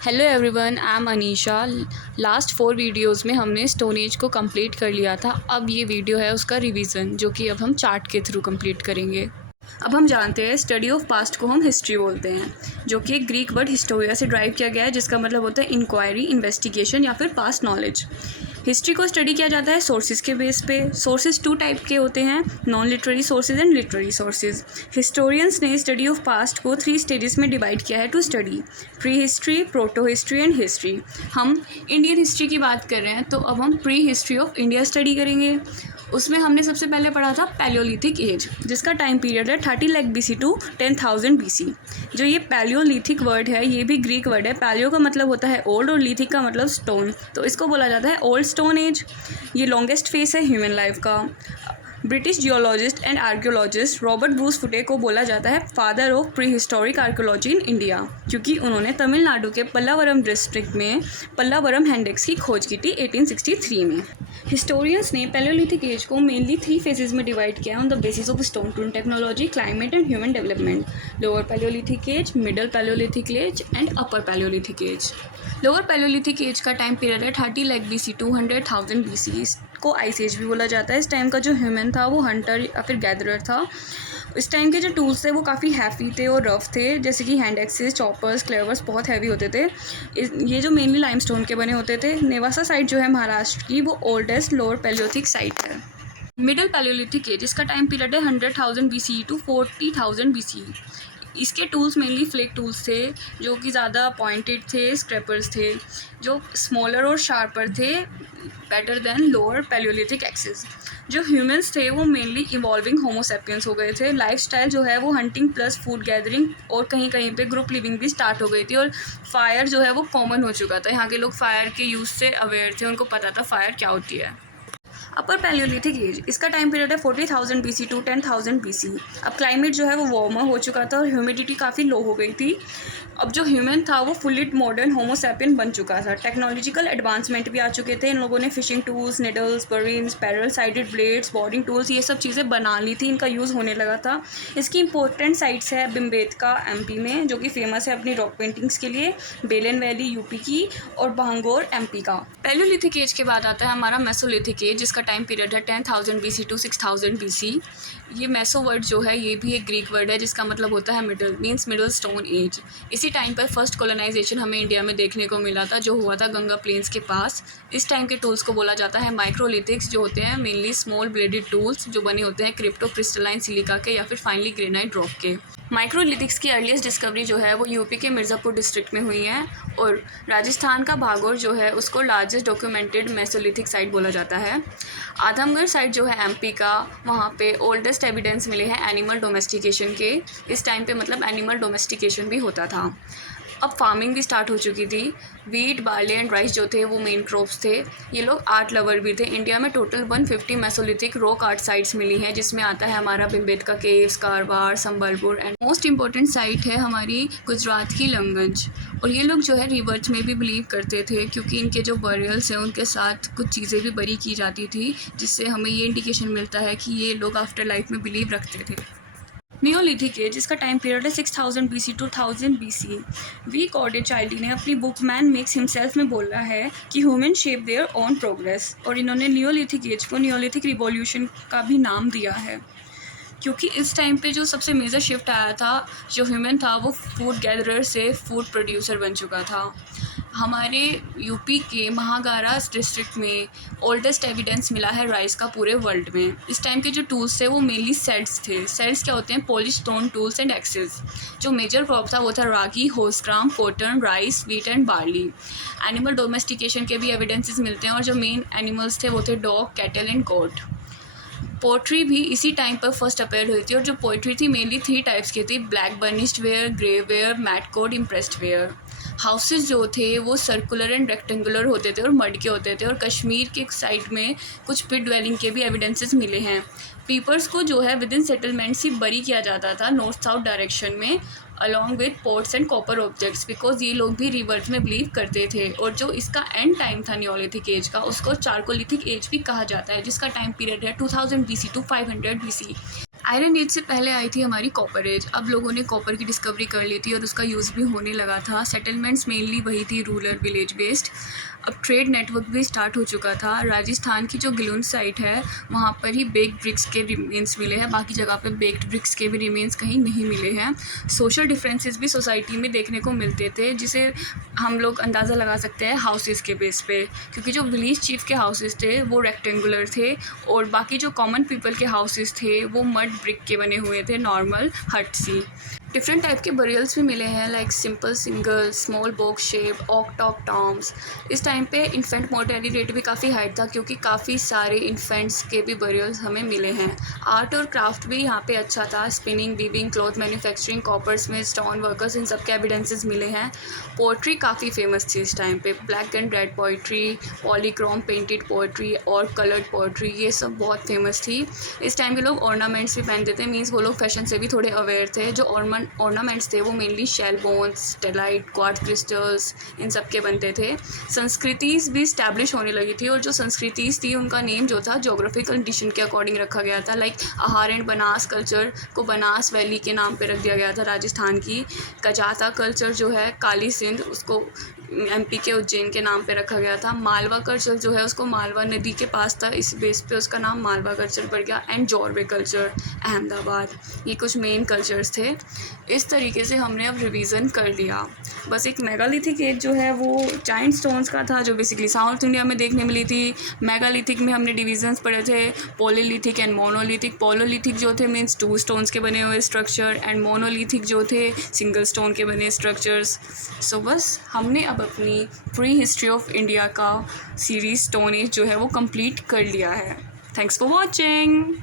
Hello everyone, I am Anisha. Last 4 videos में हमने stone age को कंप्लीट कर लिया था। अब ये वीडियो है उसका रिवीजन, जो कि अब हम चार्ट के थ्रू कंप्लीट करेंगे। अब हम जानते हैं स्टडी ऑफ पास्ट को हम हिस्ट्री बोलते हैं, जो कि एक ग्रीक वर्ड हिस्टोरिया से ड्राइव किया गया है, जिसका मतलब होता है इंक्वायरी, इन्वेस्टिगेशन या फिर पास्ट नॉलेज। हिस्ट्री को स्टडी किया जाता है सोर्सेज के बेस पे। सोर्सेज 2 टाइप के होते हैं, non literary sources and literary sources. Historians ने स्टडी ऑफ पास्ट को 3 स्टेजेस में डिवाइड किया है to study: pre history, proto history and history. हम इंडियन हिस्ट्री की बात कर रहे हैं, तो अब हम pre history of India study करेंगे। उसमें हमने सबसे पहले पढ़ा था पैलियोलिथिक एज, जिसका टाइम पीरियड है 30 लाख BC टू 10,000 BC। जो ये पैलियोलिथिक वर्ड है, ये भी ग्रीक वर्ड है। पैलियो का मतलब होता है ओल्ड और लिथिक का मतलब स्टोन, तो इसको बोला जाता है ओल्ड स्टोन एज। ये लॉन्गेस्ट फेस है ह्यूमन लाइफ का। British geologist and archaeologist Robert Bruce फुटे को बोला जाता है father of pre historic archaeology in India, क्योंकि उन्होंने तमिलनाडु के पल्लावरम डिस्ट्रिक्ट में पल्लावरम हैंडेक्स की खोज की थी 1863 में। हिस्टोरियंस ने पैलियोलिथिक एज को मेनली 3 फेजेस में डिवाइड किया on the basis of stone tool technology, climate and human development: lower palaeolithic age, middle palaeolithic age and upper palaeolithic age. Lower palaeolithic age का टाइम पीरियड है 30 lakh BC to 100,000 BC। इसको ice age भी बोला जाता है। इस time का जो ह्यूमन था वो हंटर या फिर गैदरर था। इस टाइम के जो टूल्स थे वो काफ़ी हैवी थे और रफ थे, जैसे कि हैंड एक्सेस, चॉपर्स, क्लेवर्स बहुत हैवी होते थे। ये जो मेनली लाइमस्टोन के बने होते थे। नेवासा साइट जो है महाराष्ट्र की, वो ओल्डेस्ट लोअर पैलियोलिथिक साइट है। मिडल पैलियोलिथिक एज, इसका टाइम पीरियड है 100,000 BC टू 40,000 BC। इसके टूल्स मेनली फ्लेक टूल्स थे, जो कि ज़्यादा पॉइंटेड थे, स्क्रैपर्स थे, जो स्मॉलर और शार्पर थे, better than lower palaeolithic axes. जो ह्यूमंस थे वो मेनली इवॉल्विंग होमोसेपियंस हो गए थे। लाइफस्टाइल जो है वो हंटिंग प्लस फूड गैदरिंग और कहीं कहीं पे ग्रुप लिविंग भी स्टार्ट हो गई थी, और फायर जो है वो कॉमन हो चुका था। यहाँ के लोग फायर के यूज़ से अवेयर थे, उनको पता था फायर क्या होती है। अपर पैलियोलिथिक एज, इसका टाइम पीरियड है 40,000 BC टू 10,000 BC। अब क्लाइमेट जो है वो वार्मर हो चुका था और ह्यूमिडिटी काफ़ी लो हो गई थी। अब जो ह्यूमन था वो फुली मॉडर्न होमोसैपियन बन चुका था। टेक्नोलॉजिकल एडवांसमेंट भी आ चुके थे। इन लोगों ने fishing tools, needles, burins, parallel sided blades, boring tools, ये सब चीज़ें बना ली थी, इनका यूज़ होने लगा था। इसकी इंपॉर्टेंट साइट्स है भिमबेटका MP में, जो कि फेमस है अपनी रॉक पेंटिंग्स के लिए, बेलन वैली UP की, और भांगोर MP का। पैलियोलिथिक एज के बाद आता है हमारा मेसोलिथिक एज, जिसका टाइम पीरियड है 10,000 BC टू 6,000 BC। ये मेसो वर्ड जो है ये भी एक ग्रीक वर्ड है, जिसका मतलब होता है middle, means middle stone age. इसी टाइम पर फर्स्ट कॉलोनाइजेशन हमें इंडिया में देखने को मिला था, जो हुआ था गंगा प्लेन्स के पास। इस टाइम के टूल्स को बोला जाता है माइक्रोलिथिक्स, जो होते हैं मेनली स्मॉल ब्लेडेड टूल्स, जो बने होते हैं क्रिप्टो क्रिस्टलाइन सिलिका के या फिर फाइनली ग्रेनाइट रॉक के। माइक्रोलिथिक्स की अर्लीस्ट डिस्कवरी जो है वो UP के मिर्ज़ापुर डिस्ट्रिक्ट में हुई है, और राजस्थान का भागौर जो है उसको लार्जेस्ट डॉक्यूमेंटेड मेसोलिथिक साइट बोला जाता है। आदमगढ़ साइट जो है MP का, वहाँ पे ओल्डेस्ट एविडेंस मिले हैं एनिमल डोमेस्टिकेशन के। इस टाइम पे मतलब एनिमल डोमेस्टिकेशन भी होता था। अब फार्मिंग भी स्टार्ट हो चुकी थी। वीट, बार्ली एंड राइस जो थे वो मेन क्रॉप्स थे। ये लोग आर्ट लवर भी थे। इंडिया में total 150 Mesolithic rock art sites मिली हैं, जिसमें आता है हमारा Bhimbetka caves, Karwar, Sambalpur, and most important site है हमारी गुजरात की लंगंज। और ये लोग जो है रिवर्स में भी बिलीव करते थे, क्योंकि इनके जो बरियल्स हैं उनके साथ कुछ चीज़ें भी बरी की जाती थी, जिससे हमें ये इंडिकेशन मिलता है कि ये लोग आफ्टर लाइफ में बिलीव रखते थे। नियोलिथिक एज, जिसका टाइम पीरियड है 6,000 BC to 1000 BC। V Gordon Childe ने अपनी बुक मैन मेक्स हिमसेल्फ में बोला है कि human shape their own progress, और इन्होंने नियोलिथिक एज को नियोलिथिक रिवॉल्यूशन का भी नाम दिया है, क्योंकि इस टाइम पे जो सबसे मेजर शिफ्ट आया था, जो ह्यूमन था वो फूड गैदरर से फूड प्रोड्यूसर बन चुका था। हमारे UP के महागारा डिस्ट्रिक्ट में ओल्डेस्ट एविडेंस मिला है राइस का पूरे वर्ल्ड में। इस टाइम के जो टूल्स थे वो मेनली सेट्स थे। सेट्स क्या होते हैं? Polished stone tools and axes. जो मेजर क्रॉप था वो था ragi, horse gram, cotton, rice, wheat and barley. Animal domestication के भी एविडेंसेस मिलते हैं, और जो मेन एनिमल्स थे वो थे dog, cattle and goat. Pottery भी इसी टाइम पर फर्स्ट अपेयर हुई थी, और जो पोइट्री थी मेनली 3 टाइप्स की थी: black burnished ware, grey ware, matt code, impressed ware. Houses जो थे वो सर्कुलर एंड रेक्टेंगुलर होते थे और मड के होते थे, और कश्मीर के साइड में कुछ पिट ड्वेलिंग के भी एविडेंसेस मिले हैं। पीपर्स को जो है विद इन सेटलमेंट्स ही बरी किया जाता था नॉर्थ साउथ डायरेक्शन में, along with ports and copper objects, because ये लोग भी रिवर्स में बिलीव करते थे। और जो इसका एंड टाइम था नियोलिथिक एज का, उसको चारकोलिथिक एज भी कहा जाता है, जिसका टाइम पीरियड है 2000 BC to 500 BC। Iron age से पहले आई थी हमारी कॉपर एज। अब लोगों ने कॉपर की डिस्कवरी कर ली थी और उसका यूज़ भी होने लगा था। सेटलमेंट्स मेनली वही थी, रूरल विलेज बेस्ड। अब ट्रेड नेटवर्क भी स्टार्ट हो चुका था। राजस्थान की जो गिलुन साइट है वहाँ पर ही बेक्ड ब्रिक्स के रिमेन्स मिले हैं, बाकी जगह पे बेक्ड ब्रिक्स के भी रिमेन्स कहीं नहीं मिले हैं। सोशल डिफरेंसेस भी सोसाइटी में देखने को मिलते थे, जिसे हम लोग अंदाज़ा लगा सकते हैं हाउसेस के बेस पे, क्योंकि जो विलेज चीफ के हाउसेस थे वो रेक्टेंगुलर थे और बाकी जो कॉमन पीपल के हाउसेस थे वो मड ब्रिक के बने हुए थे, नॉर्मल हट सी। डिफरेंट टाइप के बरियल्स भी मिले हैं, like simple single, small box shape, ऑक टॉप टॉम्स। इस टाइम पे इन्फेंट मोर्टेलिटी रेट भी काफ़ी हाई था, क्योंकि काफ़ी सारे इन्फेंट्स के भी बरियल्स हमें मिले हैं। आर्ट और क्राफ्ट भी यहाँ पे अच्छा था, spinning, weaving, cloth manufacturing, copper smith, stone workers, इन सब के एविडेंसेस मिले हैं। पोइट्री काफ़ी फेमस थी इस टाइम पे, black and red poetry, Polychrome painted poetry और कलर्ड पोइट्री, ये सब बहुत फेमस थी। इस टाइम के लोग ऑर्नामेंट्स भी पहनते थे, मीन्स वो लोग फैशन से भी थोड़े अवेयर थे। जो ऑर्नामेंट्स थे वो mainly shell bones, steatite, quartz crystals, इन सब के बनते थे। संस्कृतीज भी स्टैब्लिश होने लगी थी, और जो संस्कृतीज थी उनका नेम जो था जोग्राफिकल कंडीशन के अकॉर्डिंग रखा गया था। लाइक आहार एंड बनास कल्चर को बनास वैली के नाम पे रख दिया गया था राजस्थान की। कजाता कल्चर जो है काली सिंध, उसको एमपी के उज्जैन के नाम पे रखा गया था। मालवा कल्चर जो है उसको मालवा नदी के पास था, इस बेस पे उसका नाम मालवा कल्चर पड़ गया। एंड जॉर्वे कल्चर अहमदाबाद, ये कुछ मेन कल्चर्स थे। इस तरीके से हमने अब रिवीजन कर लिया। बस एक मेगालिथिक एज जो है वो जाइंट स्टोन्स का था, जो बेसिकली साउथ इंडिया में देखने मिली थी। मेगालिथिक में हमने डिविजन्स पढ़े थे, पॉलीलिथिक एंड मोनोलिथिक। पॉलीलिथिक जो थे मीन्स 2 स्टोन्स के बने हुए स्ट्रक्चर, एंड मोनोलिथिक जो थे सिंगल स्टोन के बने स्ट्रक्चर्स। सो बस हमने अब अपनी प्री हिस्ट्री ऑफ इंडिया का सीरीज स्टोन एज जो है वो कंप्लीट कर लिया है। Thanks for watching.